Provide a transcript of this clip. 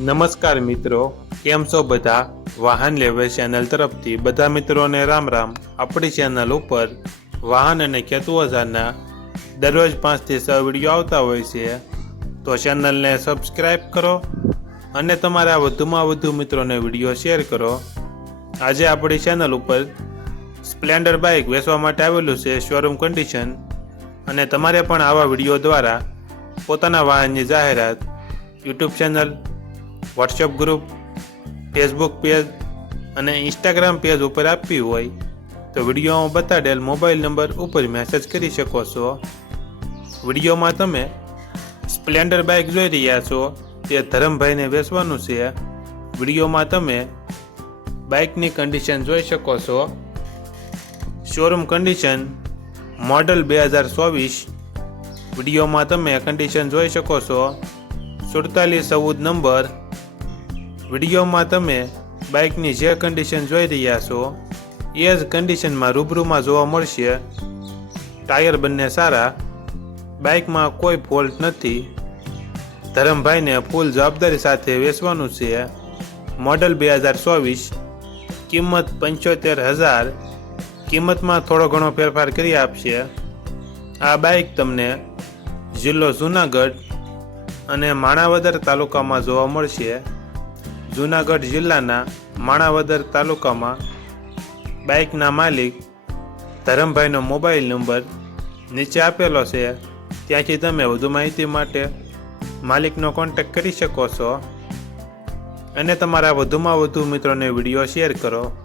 નમસ્કાર મિત્રો, કેમ છો બધા? વાહન લેવે ચેનલ તરફથી બધા મિત્રોને રામ રામ. આપણી ચેનલ ઉપર વાહન અને હજારના દરરોજ પાંચથી છ વીડિયો આવતા હોય છે. તો ચેનલને સબસ્ક્રાઈબ કરો અને તમારા વધુમાં વધુ મિત્રોને વીડિયો શેર કરો. આજે આપણી ચેનલ ઉપર સ્પ્લેન્ડર બાઇક વેચવા માટે આવેલું છે શોરૂમ કન્ડિશન. અને તમારે પણ આવા વીડિયો દ્વારા પોતાના વાહનની જાહેરાત, YouTube channel WhatsApp group Facebook page અને ઇન્સ્ટાગ્રામ પેજ ઉપર આપવી હોય તો વિડીયોમાં બતાડેલ મોબાઈલ નંબર ઉપર મેસેજ કરી શકો છો. વિડીયોમાં તમે સ્પ્લેન્ડર બાઇક જોઈ રહ્યા છો. તે ધરમભાઈને વેચવાનું છે. વિડીયોમાં તમે બાઇકની કન્ડિશન જોઈ શકો છો. શોરૂમ કન્ડિશન મોડલ બે હજાર ચોવીસ. વિડીયોમાં તમે કન્ડિશન જોઈ શકો છો. સુડતાલીસ ચૌદ નંબર વિડીયોમાં તમે બાઇકની જે કન્ડિશન જોઈ રહ્યા છો, એ જ કન્ડિશનમાં રૂબરૂમાં જોવા મળશે. ટાયર બંને સારા, બાઇકમાં કોઈ ફોલ્ટ નથી. ધરમભાઈને ફૂલ જવાબદારી સાથે વેચવાનું છે. મોડલ બે હજાર ચોવીસ, કિંમત પંચોતેર હજાર, કિંમતમાં થોડો ઘણો ફેરફાર કરી આપશે. આ બાઇક તમને જિલ્લો જુનાગઢ અને માણાવદર તાલુકામાં જોવા મળશે. જુનાગઢ જિલ્લાના માણાવદર તાલુકામાં બાઇકના માલિક ધરમભાઈનો મોબાઈલ નંબર નીચે આપેલો છે. ત્યાંથી તમે વધુ માહિતી માટે માલિકનો કોન્ટેક્ટ કરી શકો છો. અને તમારા વધુમાં વધુ મિત્રોને વીડિયો શેર કરો.